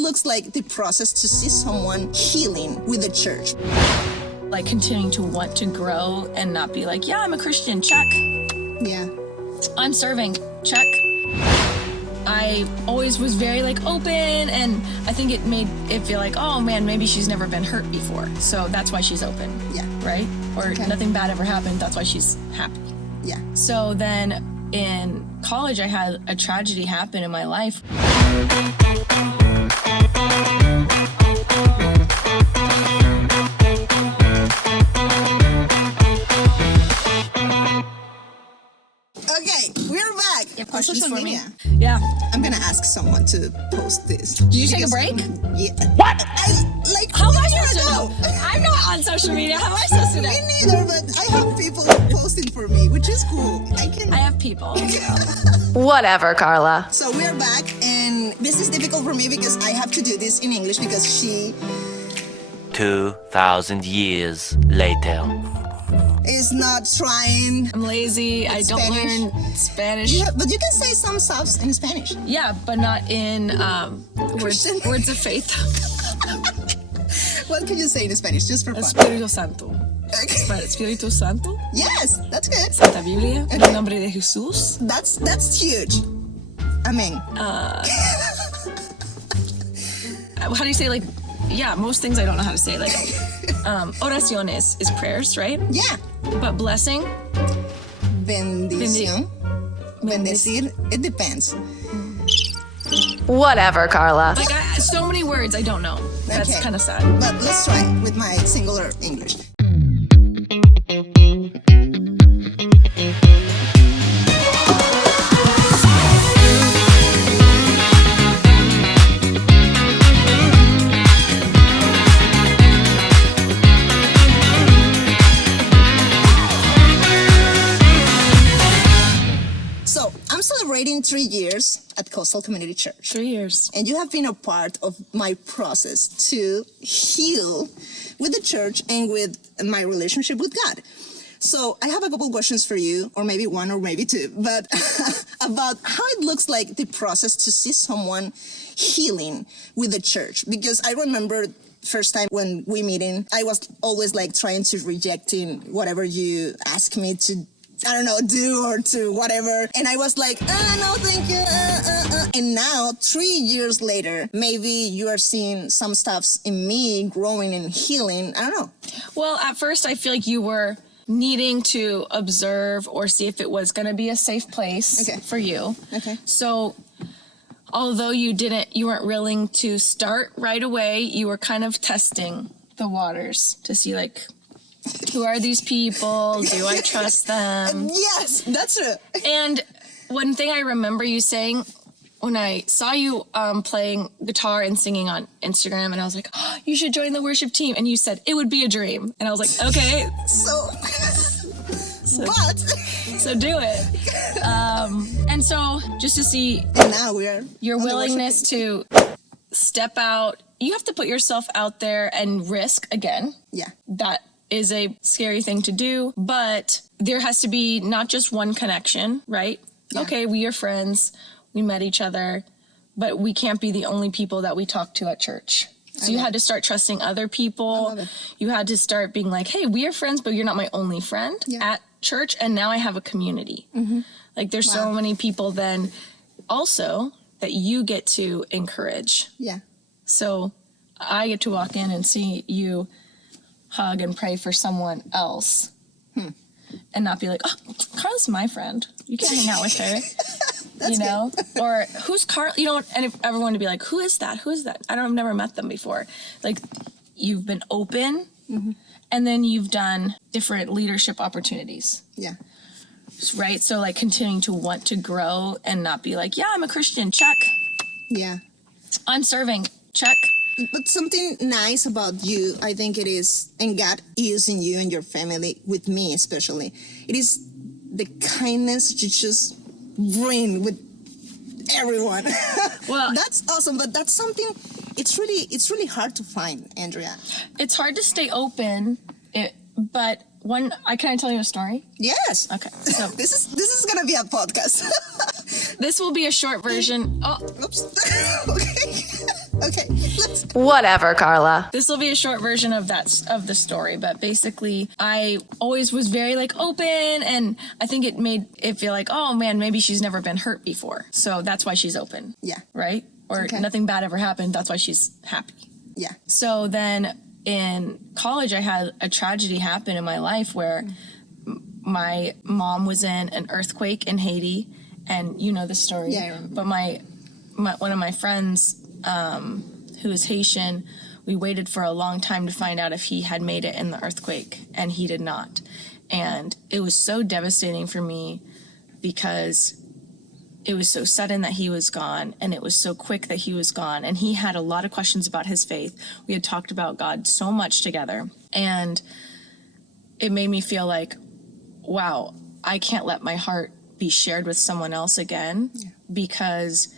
it looks like the process to see someone healing with the church. Like continuing to want to grow and not be like, yeah, I'm a Christian, check. Yeah. I'm serving, check. I always was very like open, and I think it made it feel like, oh man, maybe she's never been hurt before. So that's why she's open. Yeah. Right? Or nothing bad ever happened. That's why she's happy. Yeah. So then in college, I had a tragedy happen in my life. Okay, we're back. On social media. Yeah. I'm gonna ask someone to post this. Did you take a break? Yeah. What? How am I supposed to know? I'm not on social media. How am I supposed to know? Me neither, but I have people posting for me, which is cool. I have people. Whatever, Carla. So we're back, and this is difficult for me because I have to do this in English because she 2,000 years later. is not trying. I'm lazy. I don't Spanish. learn Spanish. Yeah, but you can say some stuff in Spanish. Yeah, but not in Christian. words of faith. What can you say in Spanish, just for fun? Espíritu Santo. Espíritu Santo. Yes, that's good. Santa Biblia. En el nombre de Jesús. That's huge. Amen. How do you say, like, yeah, most things I don't know how to say. Like, oraciones is prayers, right? Yeah. But blessing, Bendición. Bendecir. It depends. Whatever, Carla. like, so many words I don't know. That's Okay. kind of sad. But let's try with my singular English. So I'm celebrating 3 years at Coastal Community Church. 3 years. And you have been a part of my process to heal with the church and with my relationship with God. So I have a couple questions for you, or maybe one or maybe two, but about how it looks like the process to see someone healing with the church. Because I remember first time when we meeting, I was always like trying to rejecting whatever you ask me to, I don't know, do or to whatever. And I was like, no, thank you. And now, 3 years later, maybe you are seeing some stuffs in me growing and healing. I don't know. Well, at first, I feel like you were needing to observe or see if it was going to be a safe place for you. Okay. So, although you weren't willing to start right away, you were kind of testing the waters to see, like, who are these people? Do I trust them? Yes, that's true. And one thing I remember you saying when I saw you playing guitar and singing on Instagram, and I was like, oh, you should join the worship team. And you said, it would be a dream. And I was like, okay. So do it. And so just to see And now we are your on the willingness worship to step out, you have to put yourself out there and risk again. Yeah. That is a scary thing to do, but there has to be not just one connection, right? Yeah. Okay, we are friends, we met each other, but we can't be the only people that we talk to at church. So you had to start trusting other people. You had to start being like, hey, we are friends, but you're not my only friend at church. And now I have a community. Like there's so many people then also that you get to encourage. Yeah. So I get to walk in and see you hug and pray for someone else and not be like, oh, Carla's my friend. You can hang out with her. You know, or who's Carla? You know, and everyone to be like, who is that? Who is that? I've never met them before. Like, you've been open, and then you've done different leadership opportunities. Yeah. Right? So, like, continuing to want to grow and not be like, yeah, I'm a Christian, check. Yeah. I'm serving, check. But something nice about you, I think it is, and God is in you and your family, with me especially, it is the kindness you just bring with everyone. Well, that's awesome, but that's something, it's really hard to find, Andrea. It's hard to stay open, but can I tell you a story? Yes. Okay. So this is gonna be a podcast. this will be a short version. Oh, Oops. Okay. Okay, let's. Whatever, Carla. This will be a short version of the story, but basically I always was very like open, and I think it made it feel like, oh man, maybe she's never been hurt before. So that's why she's open. Yeah. Right? Or Okay. nothing bad ever happened. That's why she's happy. Yeah. So then in college, I had a tragedy happen in my life where my mom was in an earthquake in Haiti, and you know the story. Yeah, I remember. But my one of my friends, who is Haitian, we waited for a long time to find out if he had made it in the earthquake, and he did not. And it was so devastating for me because it was so sudden that he was gone, and it was so quick that he was gone. And he had a lot of questions about his faith. We had talked about God so much together, and it made me feel like, wow, I can't let my heart be shared with someone else again, because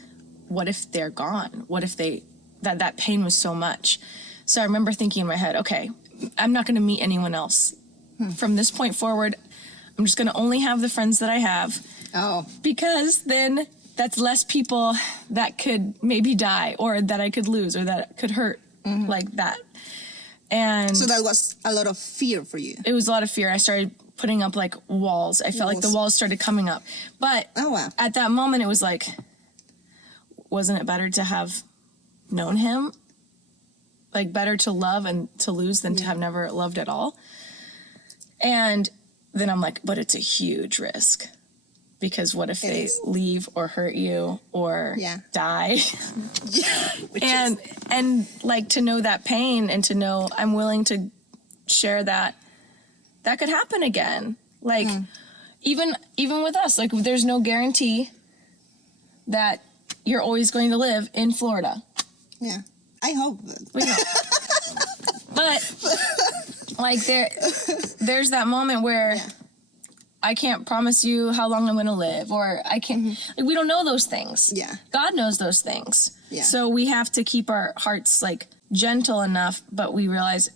what if they're gone? What if that pain was so much? So I remember thinking in my head, okay, I'm not going to meet anyone else. From this point forward, I'm just going to only have the friends that I have. Oh. Because then that's less people that could maybe die, or that I could lose, or that could hurt like that. And So that was a lot of fear for you. it was a lot of fear. I started putting up like walls. I felt like the walls started coming up. But Oh, wow. at that moment, it was like, wasn't it better to have known him? Like, better to love and to lose than to have never loved at all. And then I'm like, but it's a huge risk. Because what if they is. leave or hurt you or die? And like, to know that pain, and to know I'm willing to share that could happen again. Like, even with us, like, there's no guarantee that you're always going to live in Florida. Yeah. I hope that. We know. But like, there's that moment where I can't promise you how long I'm going to live, or I can't, like, we don't know those things. Yeah. God knows those things. Yeah. So we have to keep our hearts like gentle enough, but we realize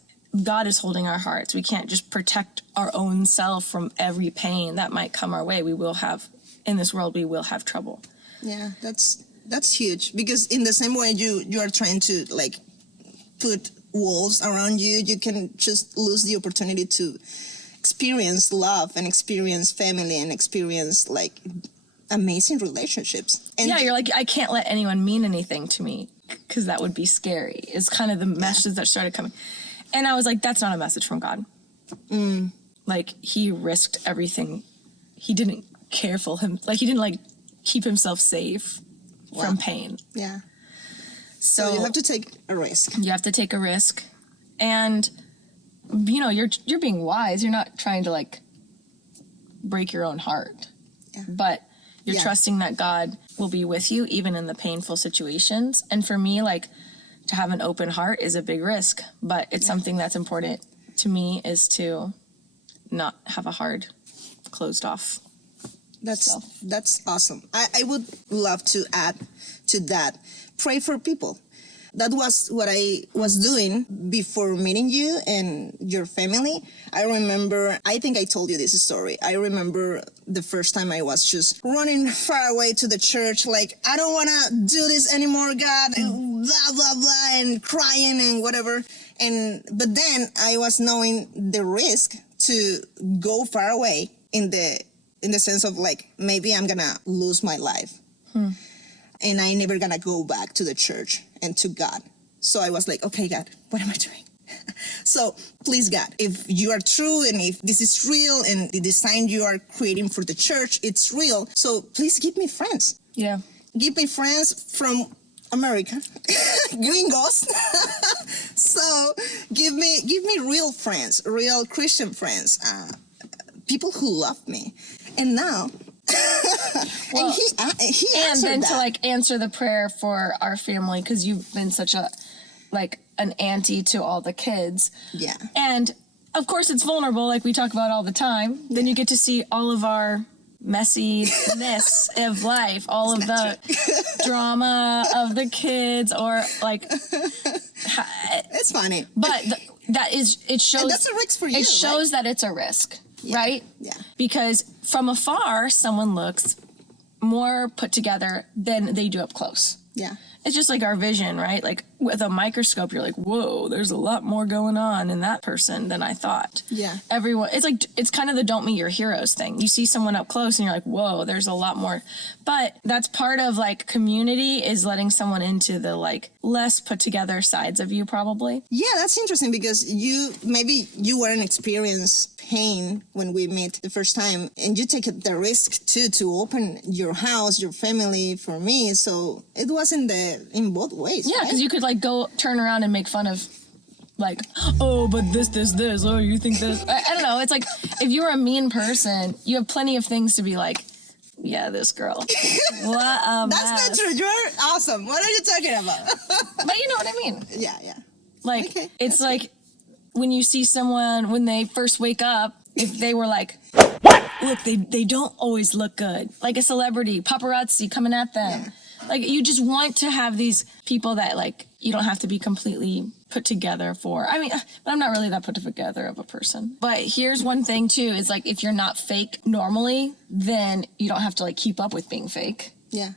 God is holding our hearts. We can't just protect our own self from every pain that might come our way. We will have, in this world, we will have trouble. Yeah, that's huge, because in the same way you are trying to like put walls around you, you can just lose the opportunity to experience love and experience family and experience like amazing relationships. And Yeah, you're like, I can't let anyone mean anything to me, because that would be scary, is kind of the message that started coming. And I was like, that's not a message from God. Like, he risked everything. He didn't he didn't like keep himself safe from pain. Yeah. So You have to take a risk. You have to take a risk. And, you know, you're being wise. You're not trying to like break your own heart. Yeah. But you're Yeah. trusting that God will be with you even in the painful situations. And for me, like, to have an open heart is a big risk, but it's something that's important to me, is to not have a hard, closed off. That's awesome. I would love to add to that. Pray for people. That was what I was doing before meeting you and your family. I remember, I think I told you this story. I remember the first time I was just running far away to the church, like, I don't want to do this anymore, God, and blah, blah, blah, and crying and whatever. But then I was knowing the risk to go far away in the sense of like, maybe I'm going to lose my life. And I never gonna go back to the church and to God. So I was like, okay, God, what am I doing? So please, God, if you are true and if this is real and the design you are creating for the church, it's real. So please give me friends. Yeah. Give me friends from America, gringos. So give me real friends, real Christian friends, people who love me. And now, Well, and he and answered then that. to like answer the prayer for our family, because you've been such a like an auntie to all the kids. Yeah. And of course it's vulnerable, like we talk about all the time. Then you get to see all of our messiness of life, all of the drama of the kids, or like It's funny. but that is, it shows, And that's a risk for you, it shows that it's a risk, right? Yeah. Because from afar, someone looks more put together than they do up close. Yeah. It's just like our vision, right? Like, with a microscope, you're like, whoa, there's a lot more going on in that person than I thought. Yeah. Everyone, it's kind of the don't meet your heroes thing. You see someone up close and you're like, whoa, there's a lot more. But that's part of like community, is letting someone into the like less put together sides of you, probably. Yeah, that's interesting because you weren't experiencing pain when we met the first time, and you take the risk too to open your house, your family for me. So it was in both ways. Yeah, right? because you could like go turn around and make fun of like, oh, but this, oh, you think this. I don't know. It's like if you're a mean person, you have plenty of things to be like, yeah, this girl. What a That's mess. not true. You're awesome. What are you talking about? But you know what I mean. Yeah. Like, Okay, it's like when you see someone, when they first wake up, if they were like, look, they don't always look good. Like a celebrity, paparazzi coming at them. Yeah. Like, you just want to have these people that, like, you don't have to be completely put together for. I mean, but I'm not really that put together of a person. But here's one thing, too, is, like, if you're not fake normally, then you don't have to, like, keep up with being fake. Yeah.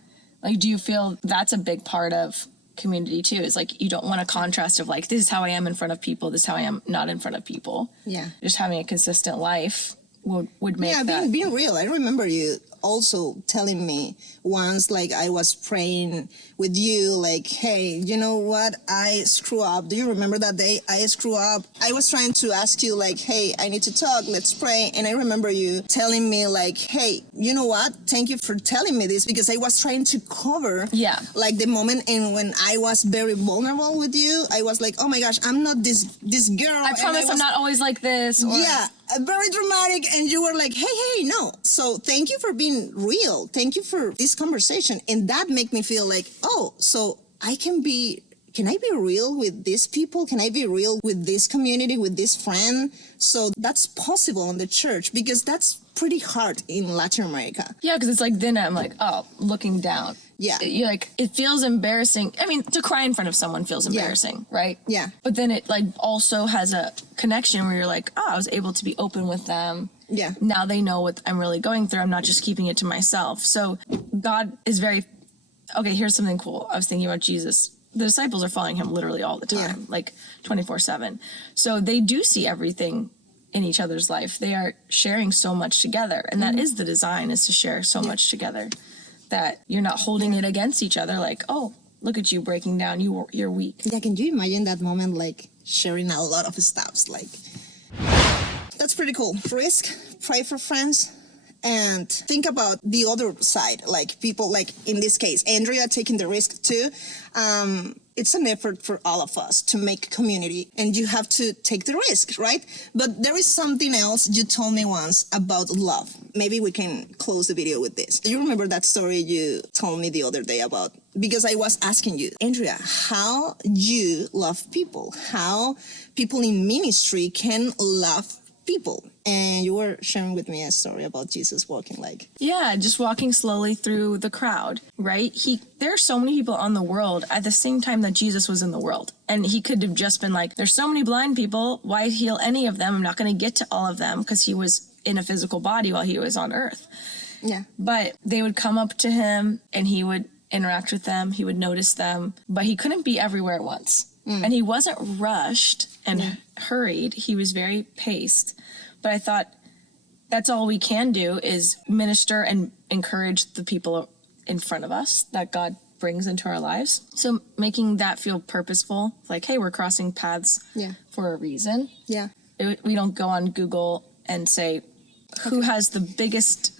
Like, do you feel that's a big part of community, too? Is, like, you don't want a contrast of, like, this is how I am in front of people, this is how I am not in front of people. Yeah. Just having a consistent life would make Yeah, that. being real. I remember you also telling me once, like, I was praying with you, like, hey, you know what? I screw up. Do you remember that day I screw up? I was trying to ask you, like, hey, I need to talk. Let's pray. And I remember you telling me, like, hey, you know what? Thank you for telling me this, because I was trying to cover, like, the moment and when I was very vulnerable with you. I was like, oh my gosh, I'm not this girl. I promise I'm not always like this. Or, yeah, very dramatic, and you were like, hey, no. So thank you for being real. Thank you for this conversation. And that made me feel like, oh, so can I be real with these people? Can I be real with this community, with this friend? So that's possible in the church, because that's pretty hard in Latin America. Yeah, because it's like, then I'm like, oh, looking down. Yeah. You're like, it feels embarrassing. I mean, to cry in front of someone feels embarrassing, right? Yeah. But then it like also has a connection where you're like, oh, I was able to be open with them. Yeah. Now they know what I'm really going through. I'm not just keeping it to myself. So God is very, okay, here's something cool. I was thinking about Jesus. The disciples are following him literally all the time, like 24/7. So they do see everything in each other's life. They are sharing so much together. And that is the design, is to share so much together, that you're not holding it against each other. Like, oh, look at you breaking down. You're weak. Yeah, can you imagine that moment, like sharing a lot of stuff? Like, that's pretty cool. Risk, pray for friends, and think about the other side, like people, like in this case, Andrea taking the risk too. It's an effort for all of us to make community, and you have to take the risk, right? But there is something else you told me once about love. Maybe we can close the video with this. Do you remember that story you told me the other day about? Because I was asking you, Andrea, how you love people, how people in ministry can love people. And you were sharing with me a story about Jesus walking, like... Yeah, just walking slowly through the crowd, right? There are so many people on the world at the same time that Jesus was in the world. And he could have just been like, there's so many blind people, why heal any of them? I'm not going to get to all of them, because he was in a physical body while he was on earth. Yeah. But they would come up to him and he would interact with them, he would notice them, but he couldn't be everywhere at once. And he wasn't rushed and hurried, he was very paced. But I thought that's all we can do, is minister and encourage the people in front of us that God brings into our lives. So making that feel purposeful, like, hey, we're crossing paths for a reason. Yeah. We don't go on Google and say, who has the biggest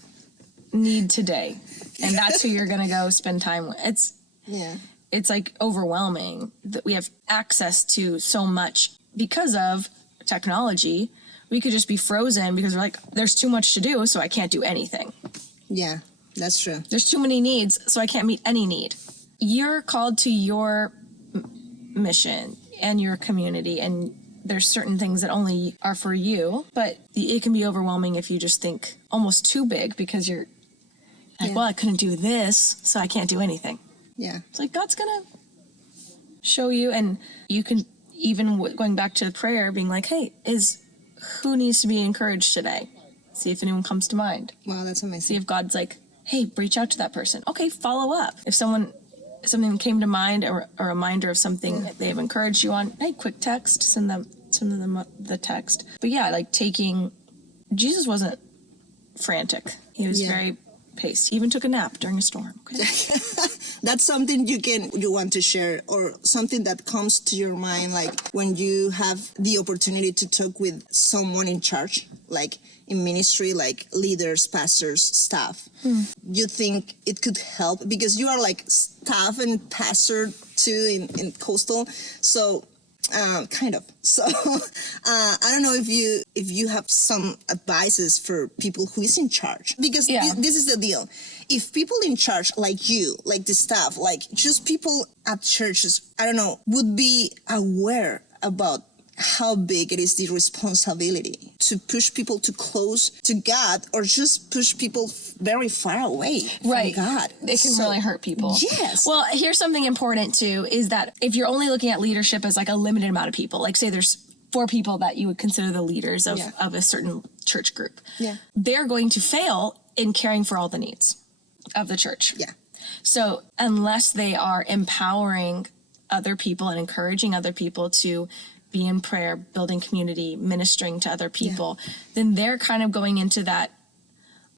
need today? And that's who you're going to go spend time with. It's like overwhelming that we have access to so much because of technology. We could just be frozen because we're like, there's too much to do, so I can't do anything. Yeah, that's true. There's too many needs, so I can't meet any need. You're called to your mission and your community, and there's certain things that only are for you, but it can be overwhelming if you just think almost too big, because you're like, well, I couldn't do this, so I can't do anything. Yeah. It's like God's gonna show you, and you can, even going back to prayer, being like, hey, who needs to be encouraged today? See if anyone comes to mind. Wow, that's amazing. See if God's like, hey, reach out to that person. Okay, follow up. If someone something came to mind, or a reminder of something that they've encouraged you on, hey, quick text, send them the text. But yeah, like Jesus wasn't frantic. He was very paced. He even took a nap during a storm. Okay? That's something you want to share, or something that comes to your mind, like when you have the opportunity to talk with someone in charge, like in ministry, like leaders, pastors, staff. You think it could help because you are like staff and pastor too in Coastal, so kind of. So I don't know if you have some advices for people who is in charge, because this is the deal. If people in charge like you, like the staff, like just people at churches, I don't know, would be aware about how big it is, the responsibility to push people too close to God, or just push people very far away from God. It can really hurt people. Yes. Well, here's something important too, is that if you're only looking at leadership as like a limited amount of people, like say there's 4 people that you would consider the leaders of a certain church group. Yeah. They're going to fail in caring for all the needs of the church. Yeah. So unless they are empowering other people and encouraging other people to be in prayer, building community, ministering to other people, then they're kind of going into that,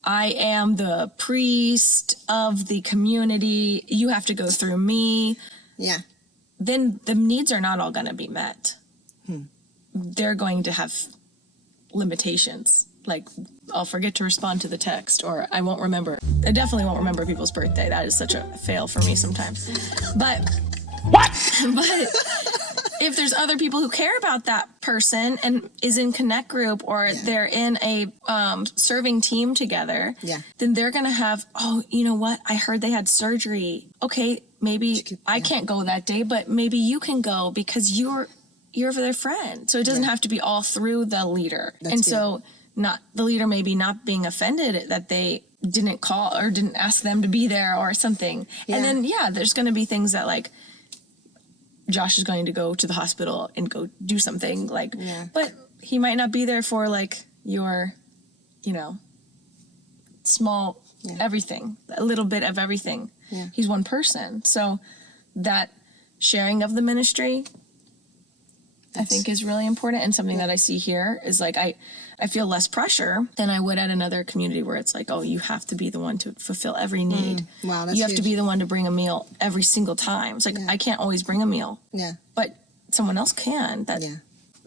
I am the priest of the community, you have to go through me. Yeah. Then the needs are not all going to be met. They're going to have limitations. Like, I'll forget to respond to the text, or I won't remember. I definitely won't remember people's birthday. That is such a fail for me sometimes. But if there's other people who care about that person and is in Connect group, or they're in a serving team together, then they're going to have, oh, you know what? I heard they had surgery. Okay, maybe I can't go that day, but maybe you can go because you're their friend. So it doesn't have to be all through the leader. So not the leader maybe not being offended that they didn't call or didn't ask them to be there or something. And then, there's going to be things that like, Josh is going to go to the hospital and go do something like, but he might not be there for like your, small everything, a little bit of everything. He's one person. So that sharing of the ministry, I think is really important. And something that I see here is like, I feel less pressure than I would at another community where it's like, oh, you have to be the one to fulfill every need. Wow, that's you have to be the one to bring a meal every single time. It's like, I can't always bring a meal. Yeah. But someone else can.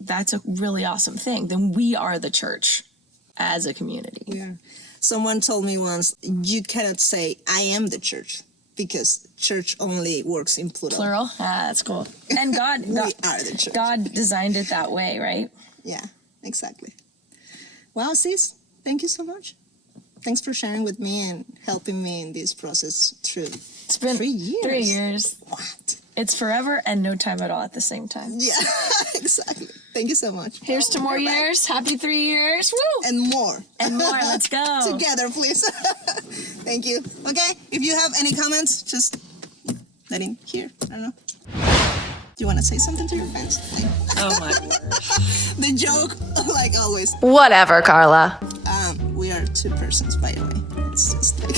That's a really awesome thing. Then we are the church as a community. We are. Someone told me once, you cannot say, I am the church, because church only works in plural. Plural? Ah, that's cool. And God, we are the church. God designed it that way, right? Yeah, exactly. Wow, sis, thank you so much. Thanks for sharing with me and helping me in this process through. It's been 3 years. 3 years. What? It's forever and no time at all at the same time. Yeah, exactly. Thank you so much. Here's to more years. Happy 3 years. Woo! And more. And more. Let's go. Together, please. Thank you. Okay, if you have any comments, just let him hear. I don't know. Do you want to say something to your fans? Oh my word. The joke, like always. Whatever, Carla. We are 2 persons, by the way. It's just like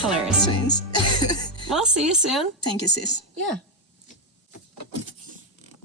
hilarious. Twins. Well, see you soon. Thank you, sis. Yeah.